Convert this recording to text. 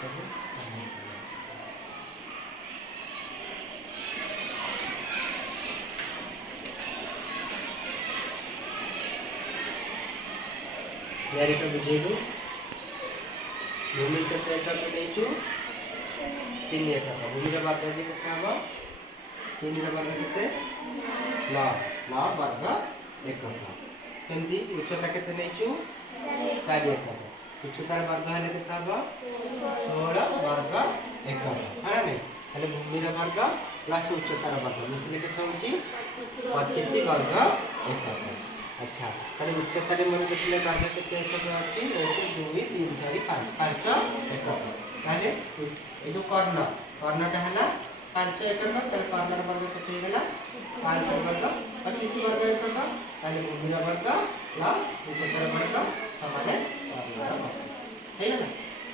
यारिका बुझेलु भूमि केते एकक देइछु 3 एकक भूमि रे वर्ग केते हबो 3 रे वर्ग केते 9 9 वर्ग एकक सेमती उच्चता केते देइछु 4 एकक उच्चता वर्ग हेले केते हबो 16 वर्ग एकक है नै हेले भूमि रे वर्ग प्लस उच्चता रे वर्ग मिसले केते होची 25 वर्ग एकक। अच्छा ताले उच्चता रे मन देखले वर्ग केते एकक अछि 1 2 3 4 5 5 एकक ताले ए जो कर्णटा हला 5 एकक ताले कर्णर वर्ग केते हेला 5 वर्ग 25 वर्ग एकक ताले भूमि रे वर्ग प्लस उच्चता रे वर्ग समान कर्णर वर्ग हे ना।